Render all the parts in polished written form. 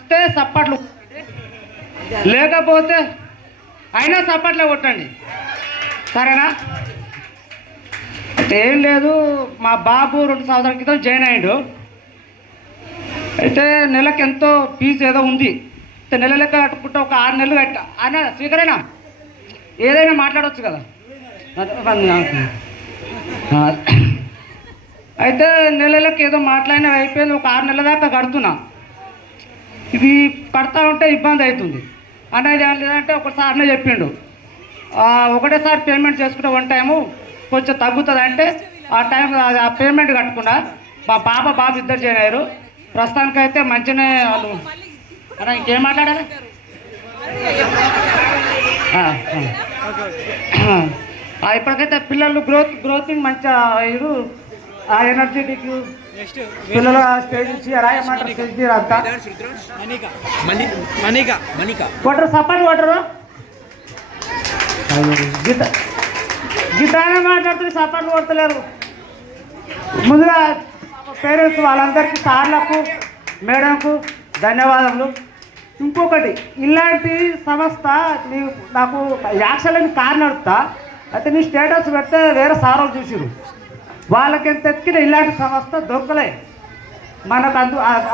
నచ్చితే సప్పట్లు, లేకపోతే అయినా సప్పట్లే కొట్టండి, సరేనా? అయితే ఏం లేదు, మా బాబు 2 సంవత్సరాల క్రితం జాయిన్ అయ్యాడు. అయితే నెలకు ఎంతో ఫీజు ఏదో ఉంది. నెల లెక్క కట్టుకుంటే ఒక 6 నెలలు కట్ట. ఆయన స్వీకరేనా ఏదైనా మాట్లాడవచ్చు కదా. అయితే నెలలకు ఏదో మాట్లాడినా అయిపోయింది. ఒక 6 నెలల దాకా కడుతున్నా. ఇది కడతా ఉంటే ఇబ్బంది అవుతుంది అనేది ఏం లేదంటే ఒకసారి చెప్పిండు, ఒకటేసారి పేమెంట్ చేసుకుంటే 1 టైము కొంచెం తగ్గుతుంది అంటే ఆ టైం ఆ పేమెంట్ కట్టుకున్నా. మా బాబు ఇద్దరు జాయిన్ అయ్యారు. ప్రస్తుతానికైతే మంచిగానే వాళ్ళు. అలా ఇంకేం మాట్లాడాలి? ఇప్పటికైతే పిల్లలు గ్రోతింగ్ మంచిగా అయ్యారు. ఆ ఎనర్జెటిక్ పిల్లల స్టేజ్ నుంచి రాయమంటారు, స్టేజ్ అంతా కొట్టరు, సపోర్ట్ కొట్టరు. గీతానే మాట్లాడుతుంది, సపోర్ట్ కొట్టలేరు. ముందుగా పేరెంట్స్ వాళ్ళందరికీ, సార్లకు, మేడంకు ధన్యవాదములు. ఇంకొకటి, ఇలాంటి సంస్థ నాకు యాక్చువల్గా కారు నడుపుతా. అయితే నీ స్టేటస్ పెడితే వేరే సార్లు చూసిరు, వాళ్ళకి ఎంత ఎత్తిన ఇలాంటి సంస్థ దొరకలే. మనకు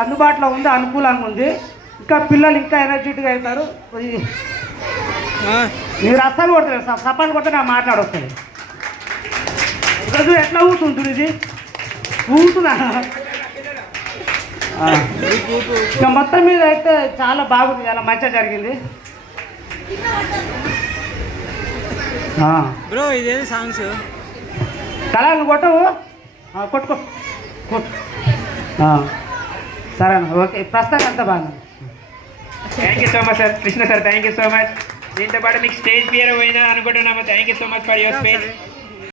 అందుబాటులో ఉంది, అనుకూలంగా ఉంది. ఇంకా పిల్లలు ఇంకా ఎనర్జెటిక్గా అవుతారు. మీరు అస్సలు కొడతలేదు, సపాటు కొడితే నాకు మాట్లాడొస్తుంది. ఇక్కడ ఎట్లా ఊతుంది, ఇది ఊతున్నా. ఇంకా మొత్తం మీద అయితే చాలా బాగుంది, చాలా మంచిగా జరిగింది. బ్రో ఇదేది సాంగ్స్ కళ నువ్వు కొట్టవు, కొట్టుకో సరేనా? ఓకే, ప్రస్తుతానికి అంతా బాగా. Thank you so much sir, Krishna sir, thank you so much. దీంతో పాటు మీకు స్టేజ్ ఫియర్ పోయినా అనుకుంటున్నాము. Thank you so much for your space.